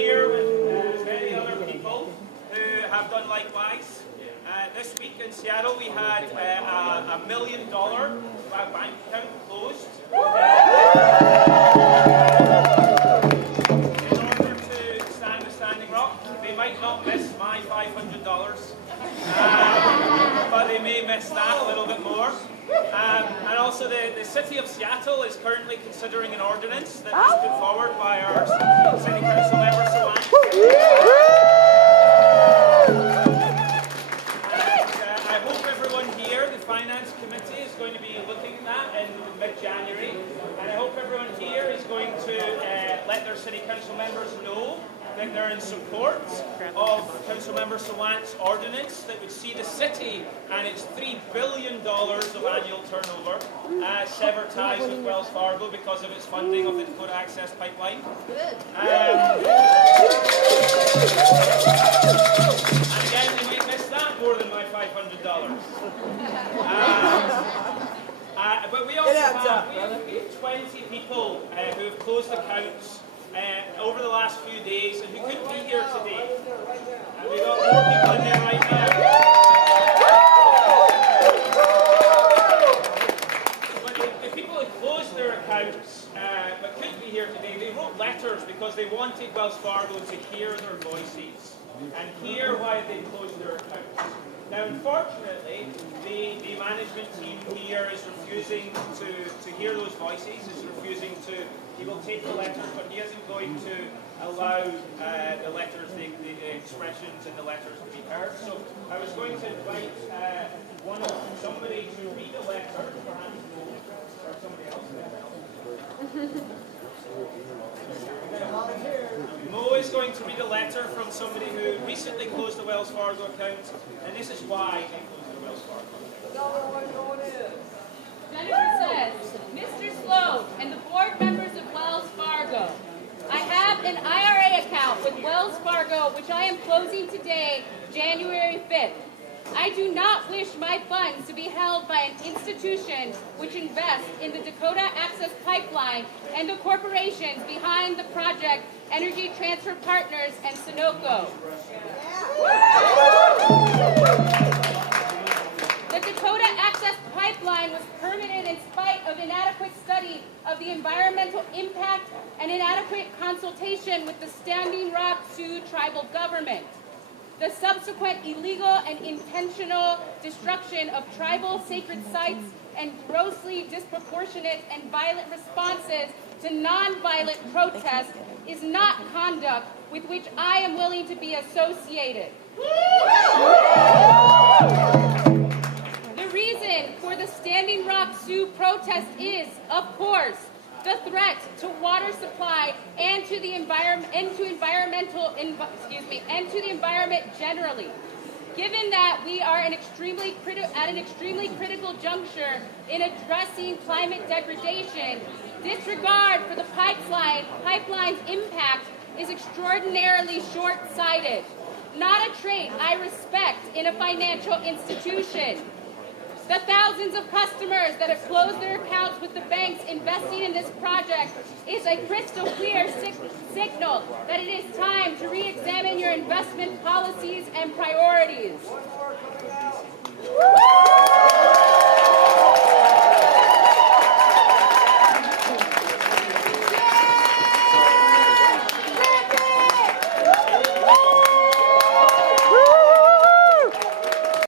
Here with many other people who have done likewise. This week in Seattle we had a $1 million bank account closed in order to stand the Standing Rock. They might not miss my $500, but they may miss that a little bit more. And also the City of Seattle is currently considering an ordinance that was put forward by our City Council member, I hope everyone here, the Finance Committee, is going to be looking at that in mid-January. And I hope everyone here is going to let their City Council members know that they're in support of Councilmember Sawant's ordinance that would see the city and its $3 billion of annual turnover sever ties with Wells Fargo because of its funding of the Dakota Access Pipeline. And again, they might miss that more than my $500. But we also have 20 people who have closed accounts over the last few days and who couldn't be here today. We've got more people in there right now. But the people who closed their accounts but couldn't be here today, they wrote letters because they wanted Wells Fargo to hear their voices and hear why they closed their accounts. Now, unfortunately, the management team here is refusing to hear those voices, is refusing to, he will take the letters, but he isn't going to allow the letters, the expressions in the letters to be heard. So I was going to invite somebody to read a letter, perhaps Mo, or somebody else. Mo is going to read a letter from somebody who recently closed a Wells Fargo account, and this is why they closed their Wells Fargo. Jennifer says, Mr. Sloan and the board members of Wells Fargo, I have an IRA account with Wells Fargo which I am closing today, January 5th. I do not wish my funds to be held by an institution which invests in the Dakota Access Pipeline and the corporations behind the project, Energy Transfer Partners and Sunoco. The Dakota Access Pipeline was permitted in spite of inadequate study of the environmental impact and inadequate consultation with the Standing Rock Sioux tribal government. The subsequent illegal and intentional destruction of tribal sacred sites and grossly disproportionate and violent responses to nonviolent protests is not conduct with which I am willing to be associated. The reason for the Standing Rock Sioux protest is, of course, the threat to water supply and to the environment generally. Given that we are at an extremely critical juncture in addressing climate degradation, disregard for the pipeline's impact is extraordinarily short-sighted, not a trait I respect in a financial institution. The thousands of customers that have closed their accounts with the banks investing in this project is a crystal clear signal that it is time to re-examine your investment policies and priorities.